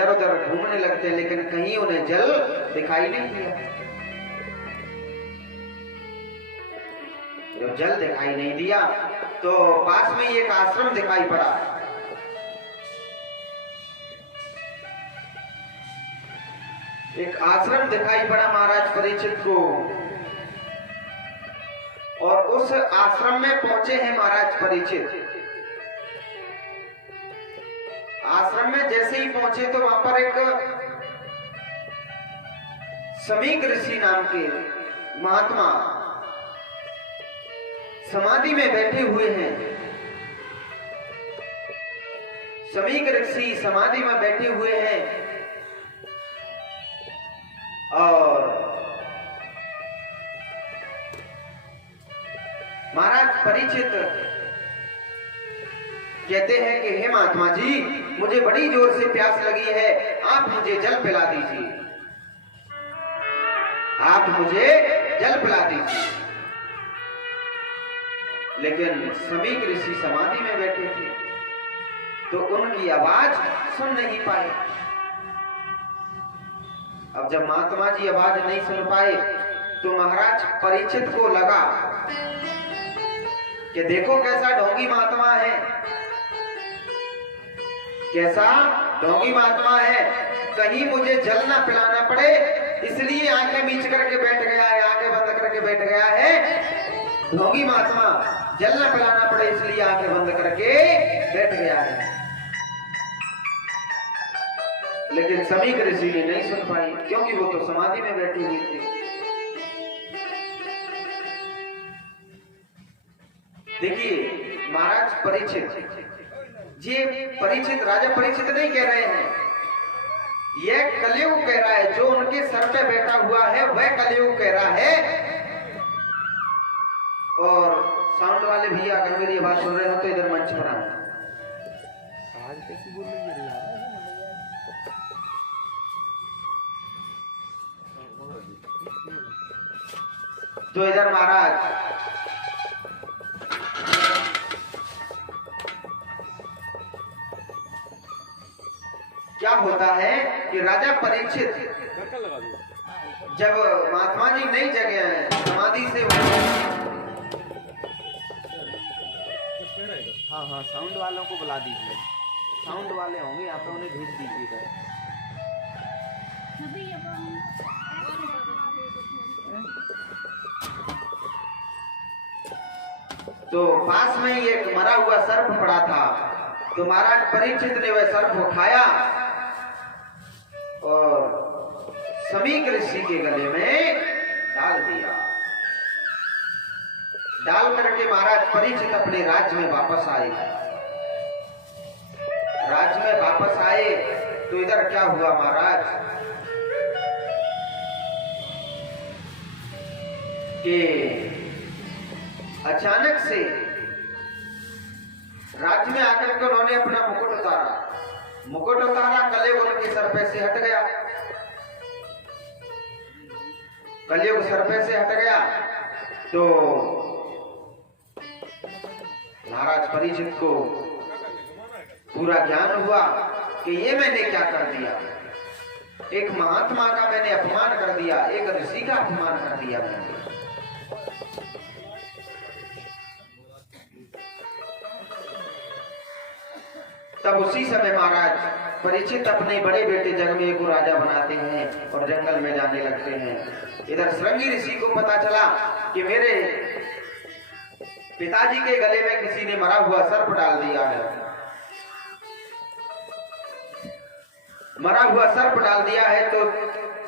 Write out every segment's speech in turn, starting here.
इधर उधर घूमने लगते हैं, लेकिन कहीं उन्हें जल दिखाई नहीं दिया। जब जल दिखाई नहीं दिया तो पास में एक आश्रम दिखाई पड़ा। एक आश्रम दिखाई पड़ा महाराज परीक्षित को, और उस आश्रम में पहुंचे हैं महाराज परीक्षित। आश्रम में जैसे ही पहुंचे तो वहां पर एक समीक ऋषि नाम के महात्मा समाधि में बैठे हुए हैं। समीक ऋषि समाधि में बैठे हुए हैं और महाराज परीक्षित कहते हैं कि हे महात्मा जी, मुझे बड़ी जोर से प्यास लगी है, आप मुझे जल पिला दीजिए, आप मुझे जल पिला दीजिए। लेकिन समीक ऋषि समाधि में बैठे थे तो उनकी आवाज सुन नहीं पाए। अब जब महात्मा जी आवाज नहीं सुन पाए तो महाराज परीक्षित को लगा कि देखो कैसा ढोंगी महात्मा है, कैसा ढोंगी महात्मा है, कहीं मुझे जल ना पिलाना पड़े इसलिए आंखें मीच करके बैठ गया है, आंखें बंद करके बैठ गया है। ढोंगी महात्मा जल ना पिलाना पड़े इसलिए आंखें बंद करके बैठ गया है। लेकिन समीक ऋषि ने नहीं सुन पाई, क्योंकि वो तो समाधि में बैठी हुई थी। देखिए महाराज परीक्षित, ये परीक्षित राजा परीक्षित नहीं कह रहे हैं, यह कलयुग कह रहा है। जो उनके सर पे बैठा हुआ है वह कलयुग कह रहा है। और साउंड वाले भैया अगर मेरी आवाज सुन रहे हो तो इधर मंच पर आए। आज कैसी बोल रही है यार? तो इधर महाराज क्या होता है कि राजा परीक्षित जब महात्मा जी नई जगह है समाधि से हाँ हाँ, साउंड वालों को बुला दीजिए, साउंड वाले होंगे यहाँ पे, उन्हें भेज दीजिएगा। तो पास में ही एक मरा हुआ सर्प पड़ा था, तो महाराज परीक्षित ने वह सर्प उठाया और समीक ऋषि के गले में डाल दिया। डाल करके महाराज परीक्षित अपने राज्य में वापस आए। राज्य में वापस आए तो इधर क्या हुआ महाराज कि अचानक से राज्य में आकर के उन्होंने अपना मुकुट उतारा, कलयुग उनके सर पे से हट गया, कलयुग सर पे से हट गया। तो महाराज परीक्षित को पूरा ज्ञान हुआ कि ये मैंने क्या कर दिया, एक महात्मा का मैंने अपमान कर दिया, एक ऋषि का अपमान कर दिया मैंने। तब उसी समय महाराज परीक्षित अपने बड़े बेटे जगमेय को राजा बनाते हैं और जंगल में जाने लगते हैं। इधर श्रृंगी ऋषि को पता चला कि मेरे पिताजी के गले में किसी ने मरा हुआ सर्प डाल दिया है, मरा हुआ सर्प डाल दिया है। तो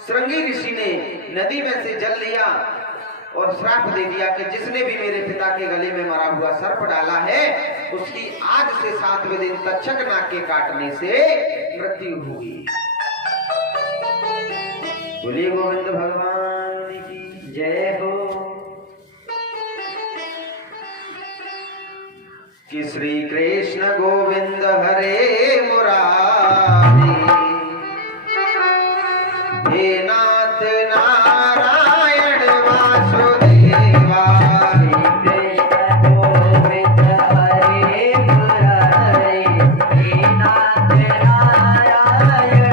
श्रृंगी ऋषि ने नदी में से जल लिया और श्राप दे दिया कि जिसने भी मेरे पिता के गले में मरा हुआ सर्प डाला है उसकी आज से 7वें दिन तक्षक नाग के काटने से मृत्यु होगी। बोलिए गोविंद भगवान की जय हो। कि श्री कृष्ण गोविंद हरे मुरारी, हे नाथ नारायण वासुदेवा, कृष्ण गोविंद हरे मुरारी, हे नाथ नारायण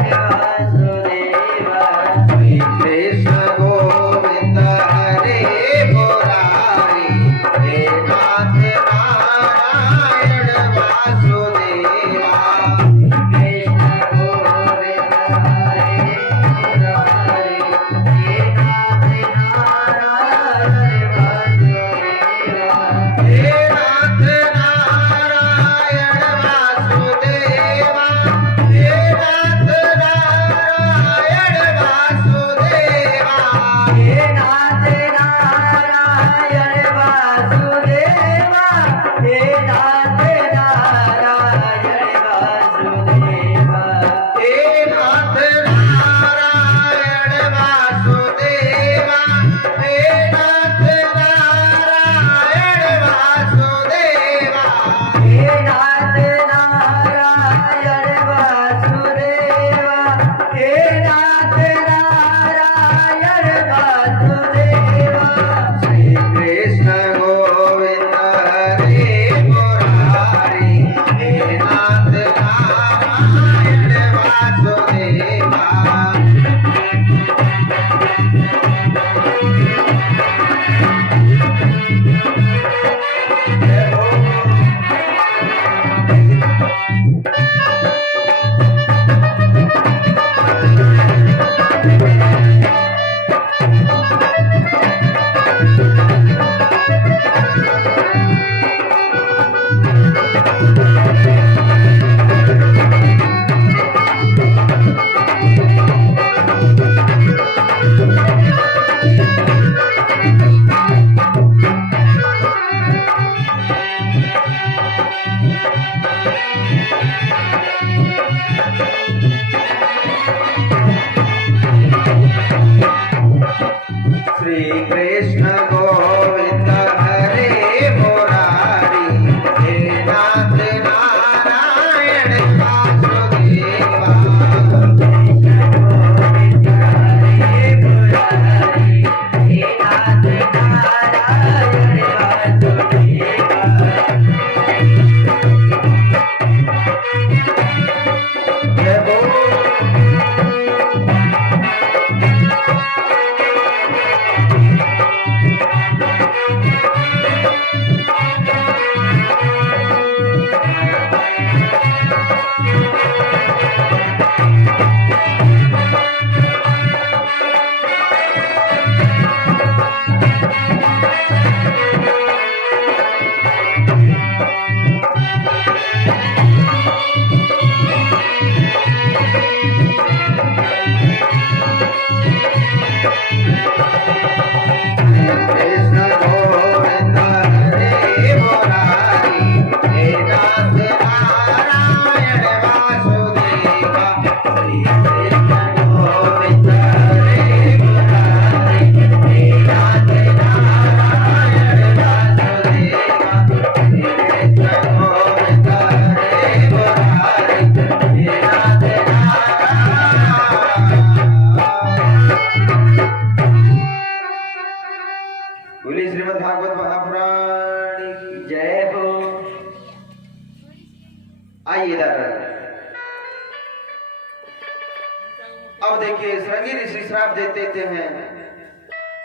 अब देखिए श्रृंगी ऋषि श्राप देते हैं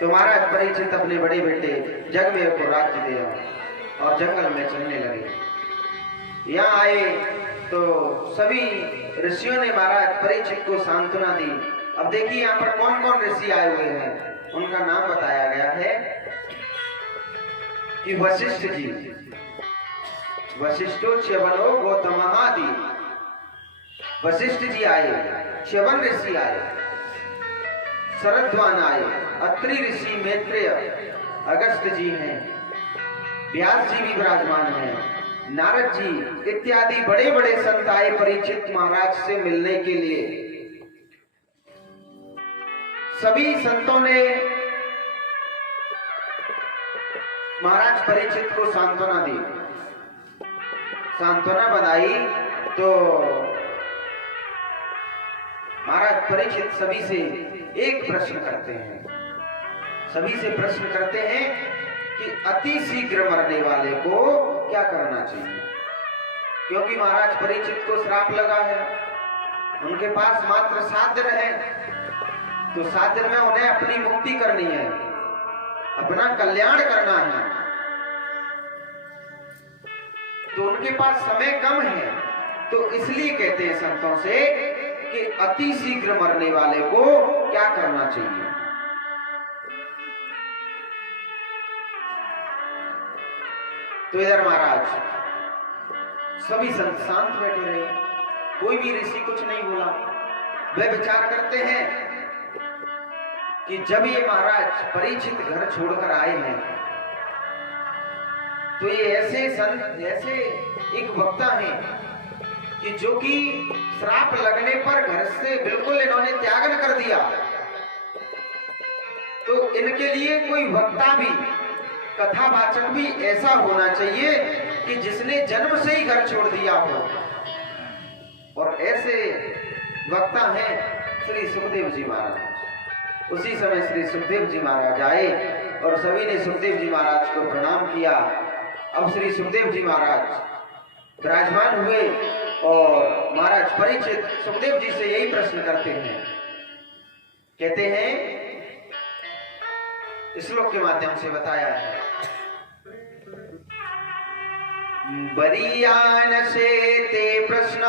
तो महाराज परीक्षित अपने बड़े बेटे जगमेव को राज्य दिया और जंगल में चलने लगे। यहाँ आए तो सभी ऋषियों ने महाराज परीक्षित को सांत्वना दी। अब देखिए यहाँ पर कौन कौन ऋषि आए हुए हैं, उनका नाम बताया गया है कि वशिष्ठ जी, वशिष्ठो च्यवनो गौतमहादि, वशिष्ठ जी आए, च्यवन ऋषि आए, शरद्वान आए, अत्रि ऋषि, मैत्रेय, अगस्त जी हैं, व्यास जी भी विराजमान हैं, नारद जी इत्यादि बड़े बड़े संत आए परीक्षित महाराज से मिलने के लिए। सभी संतों ने महाराज परीक्षित को सांत्वना दी, सांत्वना बनाई। तो महाराज परीक्षित सभी से एक प्रश्न करते हैं, सभी से प्रश्न करते हैं कि अति शीघ्र मरने वाले को क्या करना चाहिए, क्योंकि महाराज परीक्षित को श्राप लगा है, उनके पास मात्र 7 दिन है, तो 7 दिन में उन्हें अपनी मुक्ति करनी है, अपना कल्याण करना है, तो उनके पास समय कम है। तो इसलिए कहते हैं संतों से कि अति शीघ्र मरने वाले को क्या करना चाहिए। तो इधर महाराज सभी संत शांत बैठे रहे, कोई भी ऋषि कुछ नहीं बोला। वे विचार करते हैं कि जब ये महाराज परीक्षित घर छोड़कर आए हैं तो ये ऐसे संत, ऐसे एक वक्ता हैं कि जो कि श्राप लगने पर घर से बिल्कुल इन्होंने त्याग न कर दिया, तो इनके लिए कोई वक्ता भी, कथावाचक भी ऐसा होना चाहिए कि जिसने जन्म से ही घर छोड़ दिया हो। और ऐसे वक्ता हैं श्री सुखदेव जी महाराज। उसी समय श्री सुखदेव जी महाराज आए और सभी ने सुखदेव जी महाराज को प्रणाम किया। अब श्री सुखदेव जी महाराज विराजमान हुए और महाराज परीक्षित सुखदेव जी से यही प्रश्न करते हैं, कहते हैं, श्लोक के माध्यम से बताया है, बरीयान से ते प्रश्न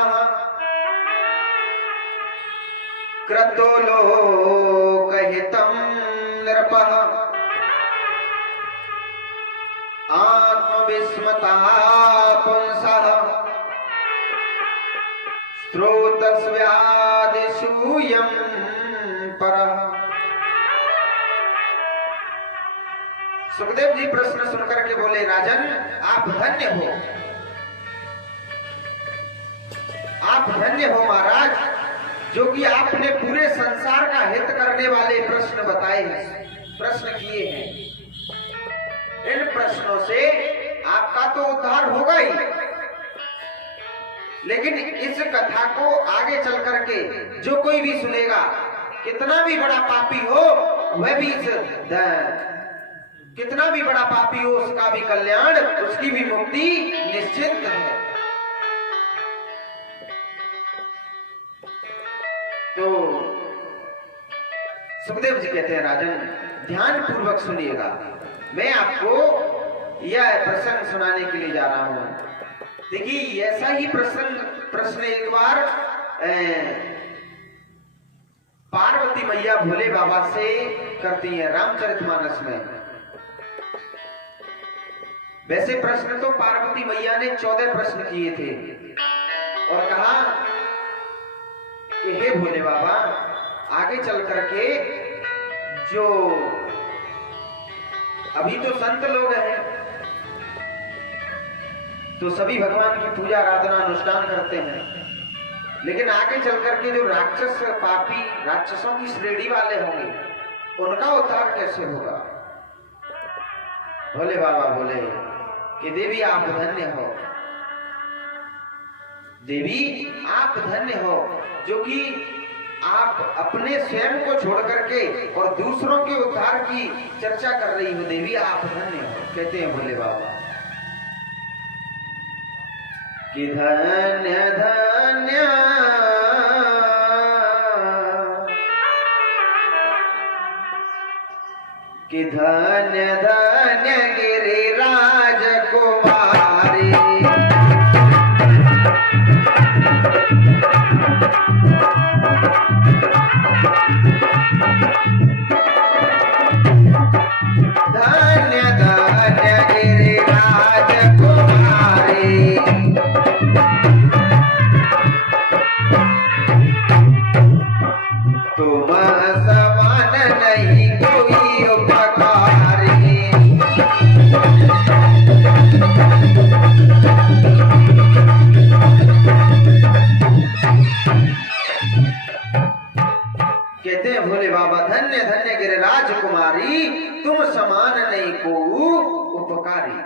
क्रतो लोकहितम् नृपः आत्मविस्मता पुंसः स्रोतस्व्यादिसूयं परः। सुखदेव जी प्रश्न सुनकर के बोले, राजन आप धन्य हो, आप धन्य हो महाराज, जो कि आपने पूरे संसार का हित करने वाले प्रश्न बताए हैं, प्रश्न किए हैं। इन प्रश्नों से आपका तो उद्धार होगा ही, लेकिन इस कथा को आगे चल करके जो कोई भी सुनेगा, कितना भी बड़ा पापी हो, वह भी कितना भी बड़ा पापी हो, उसका भी कल्याण, उसकी भी मुक्ति निश्चित है। तो सुखदेव जी कहते हैं, राजन ध्यान पूर्वक सुनिएगा, मैं आपको यह प्रसंग सुनाने के लिए जा रहा हूं। देखिए ऐसा ही प्रश्न एक बार पार्वती मैया भोले बाबा से करती है रामचरितमानस में। वैसे प्रश्न तो पार्वती मैया ने 14 प्रश्न किए थे और कहा कि हे भोले बाबा, आगे चल करके जो अभी तो संत लोग हैं तो सभी भगवान की पूजा आराधना अनुष्ठान करते हैं, लेकिन आगे चल करके जो राक्षस पापी राक्षसों की श्रेणी वाले होंगे, उनका उद्धार कैसे होगा। भोले बाबा बोले कि देवी आप धन्य हो, देवी आप धन्य हो, जो कि आप अपने स्वयं को छोड़ करके और दूसरों के उद्धार की चर्चा कर रही हो। देवी आप धन्य हो। कहते हैं भोले बाबा कि धन्य धन्य कि धन्य धन्य गिरिराज कुमारी। धन्य धन्य गिरिराज कुमारी। तुम समान नहीं कोई उपकारी। कहते हैं भोले बाबा, धन्य धन्य गिरिराज कुमारी, तुम समान नहीं को उपकारी।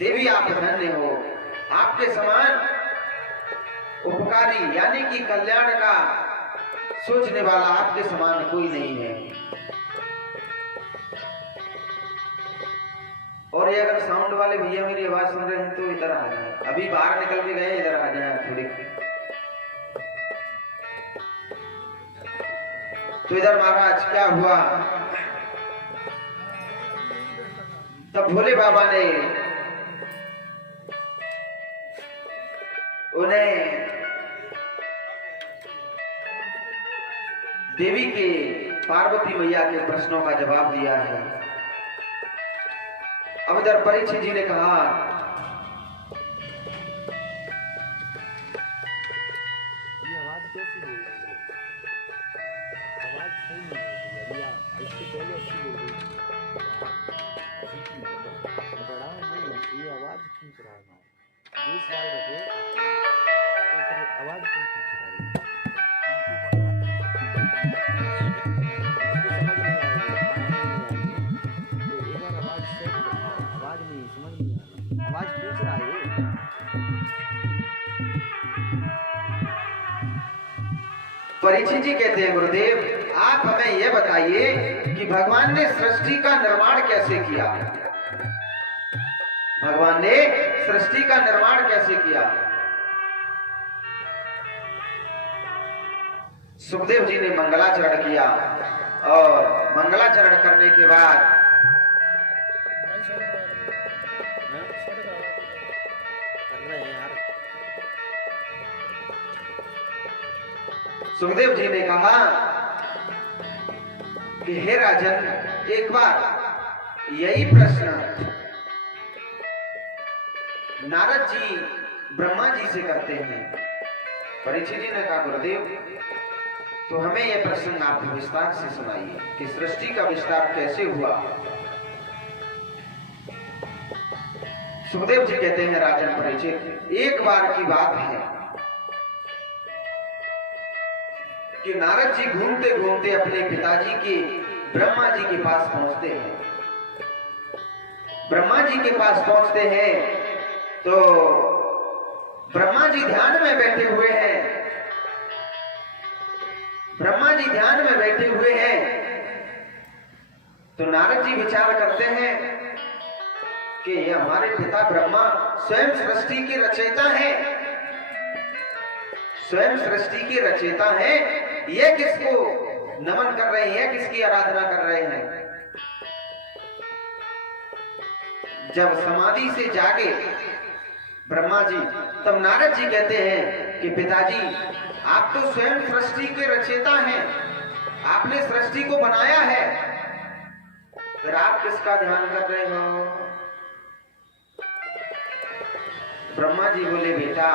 देवी आप धन्य हो, आपके समान उपकारी यानी कि कल्याण का सोचने वाला आपके समान कोई नहीं है। और ये अगर साउंड वाले भैया मेरी आवाज सुन रहे हैं तो इधर आ जाए, अभी बाहर निकल के गए, इधर आ जाए थोड़ी। तो इधर महाराज क्या हुआ, तब भोले बाबा ने उन्हें देवी के पार्वती मैया के प्रश्नों का जवाब दिया है। अब इधर परीक्षित जी ने कहा, ये आवाज कैसी है? आवाज सही नहीं है भैया, इससे पहले अच्छी बोल रही थी। बड़ा नहीं, ये आवाज खींच रहा है। 20 साल रखे तो फिर आवाज क्यों खींच रहा है? आवाज खींच रहा है। परीक्षित जी कहते हैं, गुरुदेव आप हमें यह बताइए कि भगवान ने सृष्टि का निर्माण कैसे किया। भगवान ने सृष्टि का निर्माण कैसे किया। सुखदेव जी ने मंगलाचरण किया और मंगलाचरण करने के बाद सुखदेव जी ने कहा कि हे राजन, एक बार यही प्रश्न नारद जी ब्रह्मा जी से करते हैं। परीक्षित जी ने कहा, गुरुदेव तो हमें यह प्रश्न आप विस्तार से सुनाइए कि सृष्टि का विस्तार कैसे हुआ। सुखदेव जी कहते हैं, राजन परीक्षित, एक बार की बात है कि नारद जी घूमते घूमते अपने पिताजी के ब्रह्मा जी के पास पहुंचते हैं। ब्रह्मा जी के पास पहुंचते हैं तो ब्रह्मा जी ध्यान में बैठे हुए हैं। ब्रह्मा जी ध्यान में बैठे हुए हैं तो नारद जी विचार करते हैं कि ये हमारे पिता ब्रह्मा स्वयं सृष्टि के रचयिता हैं, स्वयं सृष्टि के रचयिता हैं, ये किसको नमन कर रहे हैं, किसकी आराधना कर रहे हैं। जब समाधि से जागे ब्रह्मा जी, तब नारद जी कहते हैं कि पिताजी आप तो स्वयं सृष्टि के रचयिता हैं, आपने सृष्टि को बनाया है, फिर आप किसका ध्यान कर रहे हो। ब्रह्मा जी बोले, बेटा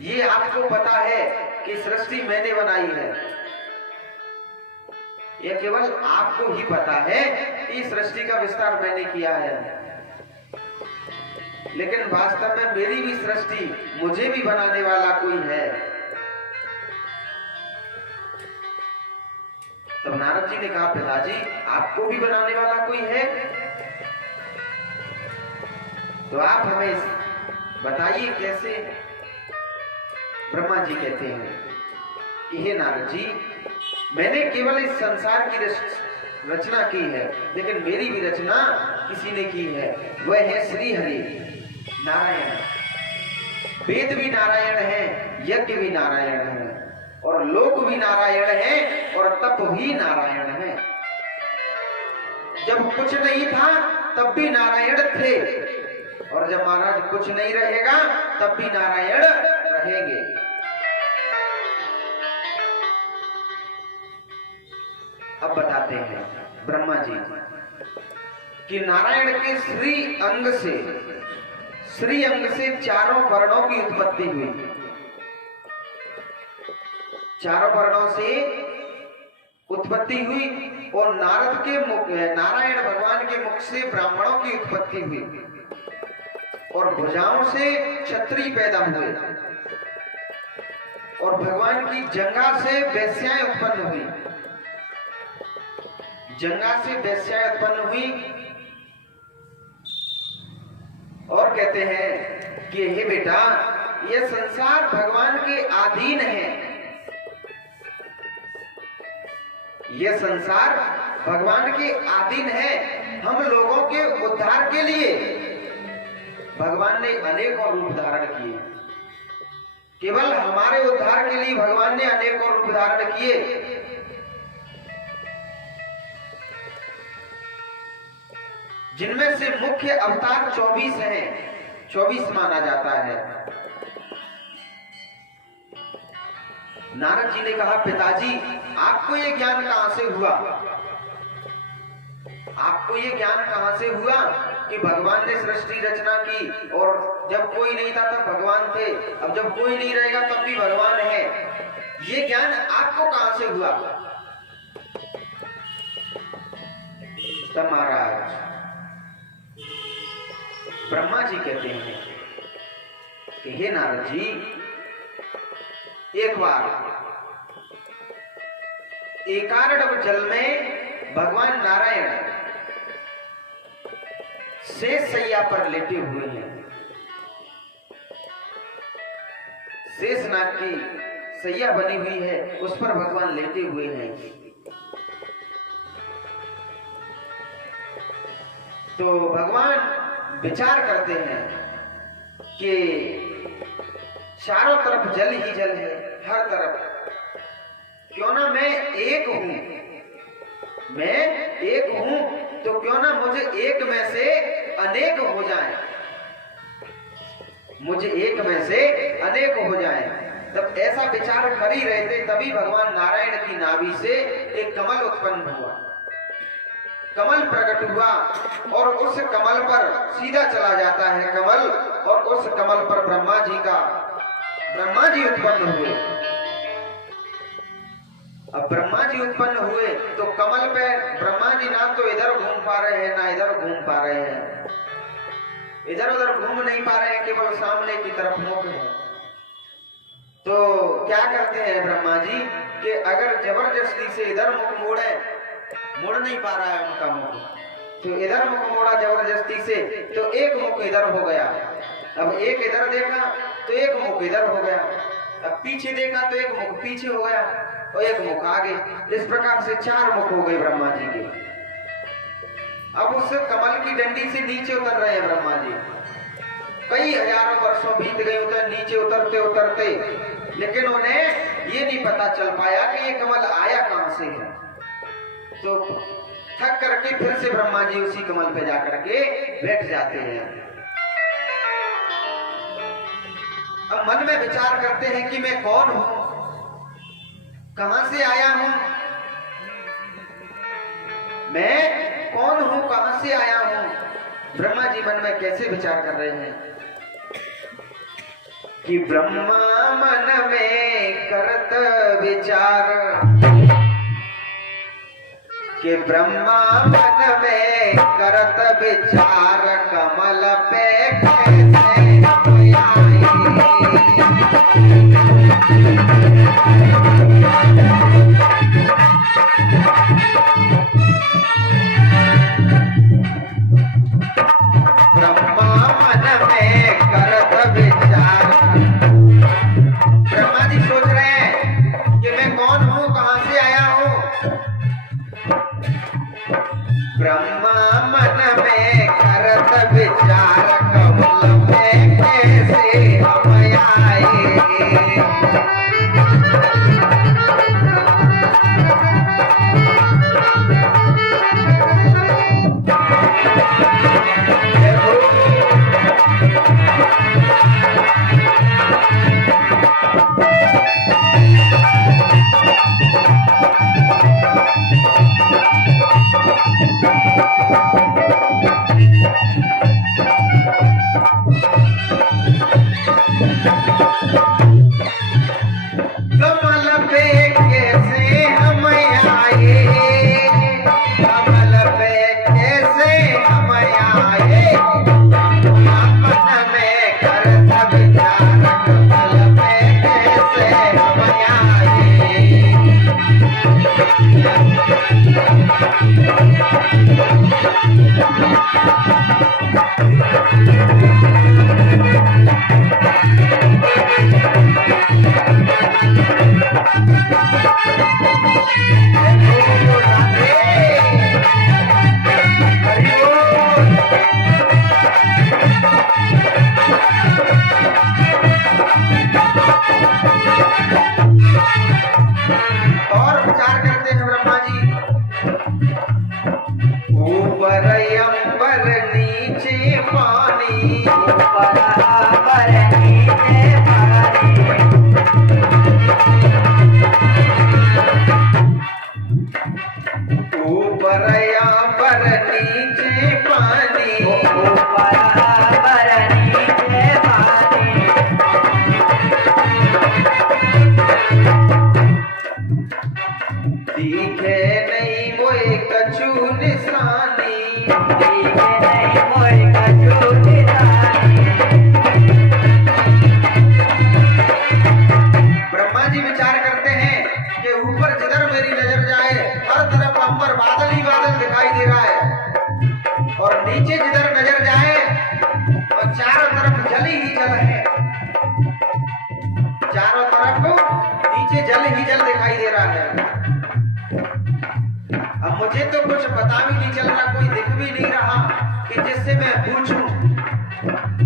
ये आपको पता है कि सृष्टि मैंने बनाई है, यह केवल आपको ही पता है कि सृष्टि का विस्तार मैंने किया है, लेकिन वास्तव में मेरी भी सृष्टि, मुझे भी बनाने वाला कोई है। तब नारद जी ने कहा, पिताजी आपको भी बनाने वाला कोई है, तो आप हमें बताइए कैसे। ब्रह्मा जी कहते हैं कि हे नारद जी, मैंने केवल इस संसार की रचना की है, लेकिन मेरी भी रचना किसी ने की है, वह है श्री हरि नारायण। वेद भी नारायण है, यज्ञ भी नारायण है, और लोक भी नारायण है, और तप भी नारायण है। जब कुछ नहीं था तब भी नारायण थे, और जब महाराज कुछ नहीं रहेगा तब भी नारायण रहेंगे। अब बताते हैं ब्रह्मा जी कि नारायण के श्री अंग से चारों वर्णों की उत्पत्ति हुई। चारों वर्णों से उत्पत्ति हुई और नारायण भगवान के मुख से ब्राह्मणों की उत्पत्ति हुई और भुजाओं से क्षत्रिय पैदा हुए और भगवान की जंघा से वेश्याएं उत्पन्न हुई। जंघा से वेश्याएं उत्पन्न हुई और कहते हैं कि हे बेटा, यह संसार भगवान के अधीन है। यह संसार भगवान के अधीन है। हम लोगों के उद्धार के लिए भगवान ने अनेकों रूप धारण किए। केवल हमारे उद्धार के लिए भगवान ने अनेकों रूप धारण किए। जिनमें से मुख्य अवतार 24 हैं, 24 माना जाता है। नारद जी ने कहा, पिताजी आपको ये ज्ञान कहां से हुआ? आपको ये ज्ञान कहां से हुआ कि भगवान ने सृष्टि रचना की और जब कोई नहीं था तब भगवान थे, अब जब कोई नहीं रहेगा तब भी भगवान है। ये ज्ञान आपको कहां से हुआ? तब महाराज ब्रह्मा जी कहते हैं कि हे नारद जी, एक बार एकारण जल में भगवान नारायण शेष सैया पर लेटे हुए हैं। शेषनाग की सैया बनी हुई है, उस पर भगवान लेटे हुए हैं। तो भगवान विचार करते हैं कि चारों तरफ जल ही जल है, हर तरफ। क्यों ना मैं एक हूं, तो क्यों ना मुझे एक में से अनेक हो जाए, मुझे एक में से अनेक हो जाए। तब ऐसा विचार कर ही रहे थे, तभी भगवान नारायण की नाभि से एक कमल उत्पन्न हुआ। कमल प्रकट हुआ और उस कमल पर सीधा चला जाता है कमल, और उस कमल पर ब्रह्मा जी उत्पन्न हुए। अब ब्रह्मा जी उत्पन्न हुए तो कमल पे ब्रह्मा जी ना तो इधर घूम पा रहे हैं ना इधर घूम पा रहे हैं, इधर उधर घूम नहीं पा रहे हैं, केवल सामने की तरफ मुख है। तो क्या करते हैं ब्रह्मा जी कि अगर जबरदस्ती से इधर मुख मुड़ नहीं पा रहा है उनका मुख, तो इधर मुख मोड़ा जबरदस्ती से, तो एक मुख इधर हो गया। अब एक इधर देखा तो एक मुख इधर हो गया, अब पीछे देखा तो एक मुख पीछे हो गया और एक मुख आगे। इस प्रकार से 4 मुख हो गए ब्रह्मा जी के। अब उस कमल की डंडी से नीचे उतर रहे हैं ब्रह्मा जी। कई हजारों वर्षों बीत गए उधर नीचे उतरते उतरते, लेकिन उन्हें ये नहीं पता चल पाया कि ये कमल आया कहां से है। तो थक करके फिर से ब्रह्मा जी उसी कमल पे जाकर के बैठ जाते हैं। अब मन में विचार करते हैं कि मैं कौन हूं, कहां से आया हूं, मैं कौन हूं, कहां से आया हूं। ब्रह्मा जी मन में कैसे विचार कर रहे हैं कि ब्रह्मा मन में करत विचार, कि ब्रह्मा मन में करत विचार, कमल पे कैसे ब्रह्मा मन में करत विचार। ब्रह्मा जी सोच रहे हैं कि मैं कौन हूं, कहां से आया हूं। ब्रह्मा मन में करत विचार, कमल में कैसे हम आए। और विचार करते हैं ब्रह्मा जी, ऊपर अंबर नीचे पानी, ऊपर अंबर नीचे पानी, ऊपर अंबर नीचे पानी, ऊपर अंबर नीचे पानी, दिखे नहीं मोए कछु निशानी, दिखे नहीं मोए कछु निशानी। ब्रह्मा जी विचार करते हैं कि ऊपर जिधर मेरी नजर जाए हर तरफ अंबर बादल ही बादल दिखाई दे रहा है, और नीचे जिधर नजर जाए और चारों तरफ जल ही जल है, चारों तरफ नीचे जल ही जल दिखाई दे रहा है। अब मुझे तो कुछ पता भी नहीं चल रहा, कोई दिख भी नहीं रहा कि जिससे मैं पूछूं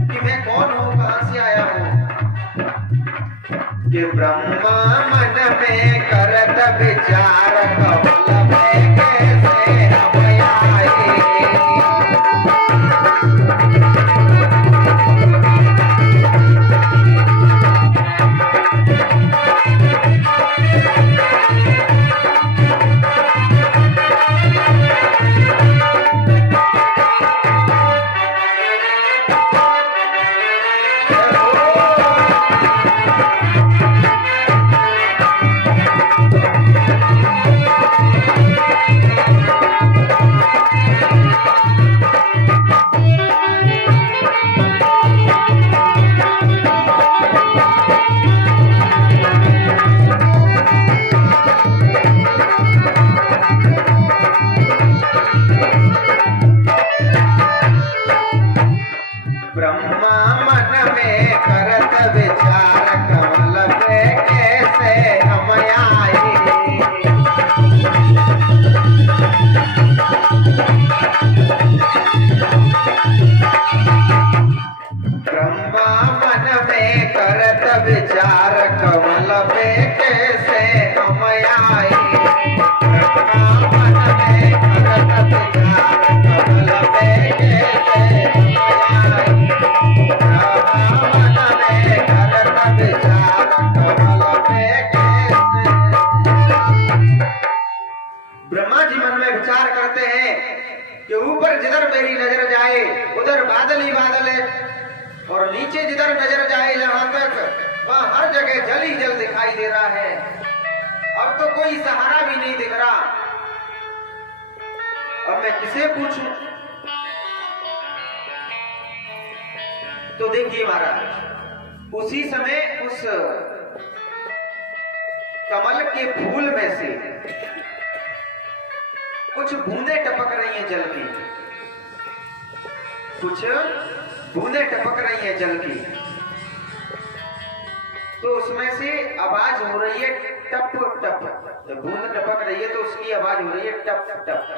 कि मैं कौन हूं, कहां से आया हूं। कि ब्रह्मा मन में करत विचार कमल में कैसे हम आए। ब्रह्मा मन में करत विचार कमल पे कैसे हम आए। ब्रह्मा मन में करत विचार कमल पे कैसे हम आए। ब्रह्मा मन में करत विचार कमल पे कैसे हम आए। ब्रह्मा जी मन में विचार करते हैं कि ऊपर जिधर मेरी नजर जाए उधर बादल ही बादल है, और नीचे जिधर नजर जाए जहां तक वहां हर जगह जल ही जल दिखाई दे रहा है। अब तो कोई सहारा भी नहीं दिख रहा, अब मैं किसे पूछूं। तो देखिए महाराज, उसी समय उस कमल के फूल में से कुछ बूंदे टपक रही हैं जल की, कुछ बूंदे टपक रही हैं जल की। तो उसमें से आवाज हो रही है टप टप, जब बूंद टपक रही है तो उसकी आवाज हो रही है टप टप।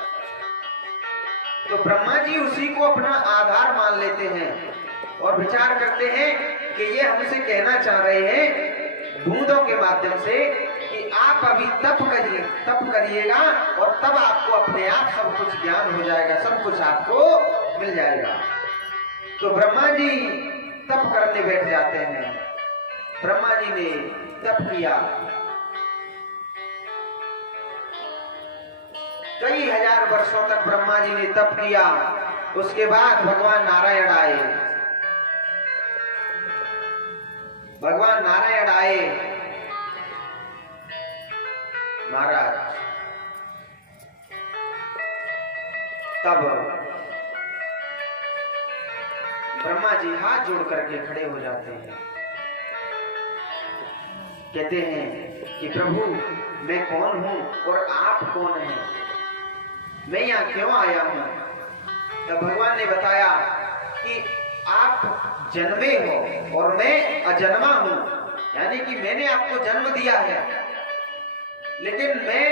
तो ब्रह्मा जी उसी को अपना आधार मान लेते हैं और विचार करते हैं कि ये हमसे कहना चाह रहे हैं बूंदों के माध्यम से कि आप अभी तप करिएगा और तब आपको अपने आप सब कुछ ज्ञान हो जाएगा, सब कुछ आपको मिल जाएगा। तो ब्रह्मा जी तप करने बैठ जाते हैं। ब्रह्मा जी ने तप किया, कई हजार वर्षों तक ब्रह्मा जी ने तप किया। उसके बाद भगवान नारायण आए। भगवान नारायण आए। महाराज तब ब्रह्मा जी हाथ जोड़ करके खड़े हो जाते हैं, कहते हैं कि प्रभु मैं कौन हूं और आप कौन हैं, मैं यहाँ क्यों आया हूं। तब भगवान ने बताया कि आप जन्मे हो और मैं अजन्मा हूं, यानी कि मैंने आपको जन्म दिया है, लेकिन मैं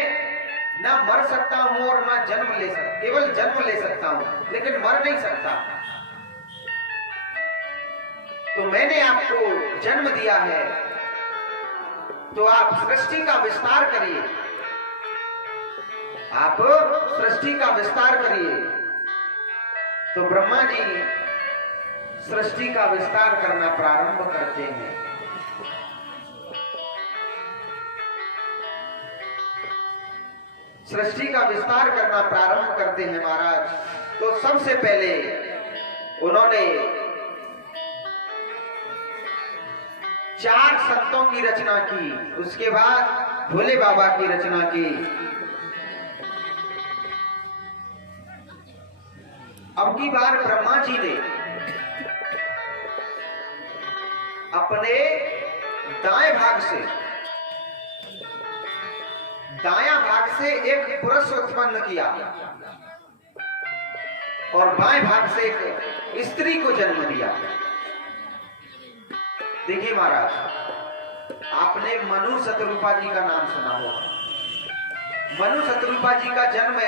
ना मर सकता हूं और ना जन्म ले सकता, केवल जन्म ले सकता हूं लेकिन मर नहीं सकता। तो मैंने आपको जन्म दिया है, तो आप सृष्टि का विस्तार करिए, आप सृष्टि का विस्तार करिए। तो ब्रह्मा जी सृष्टि का विस्तार करना प्रारंभ करते हैं। सृष्टि का विस्तार करना प्रारंभ करते हैं महाराज। तो सबसे पहले उन्होंने 4 संतों की रचना की, उसके बाद भोले बाबा की रचना की। अब की बार ब्रह्मा जी ने अपने दाएं भाग से एक पुरुष उत्पन्न किया और बाएं भाग से एक स्त्री को जन्म दिया। देखिए महाराज, आपने मनु शतरूपा जी का नाम सुना होगा। मनु शतरूपा जी का जन्म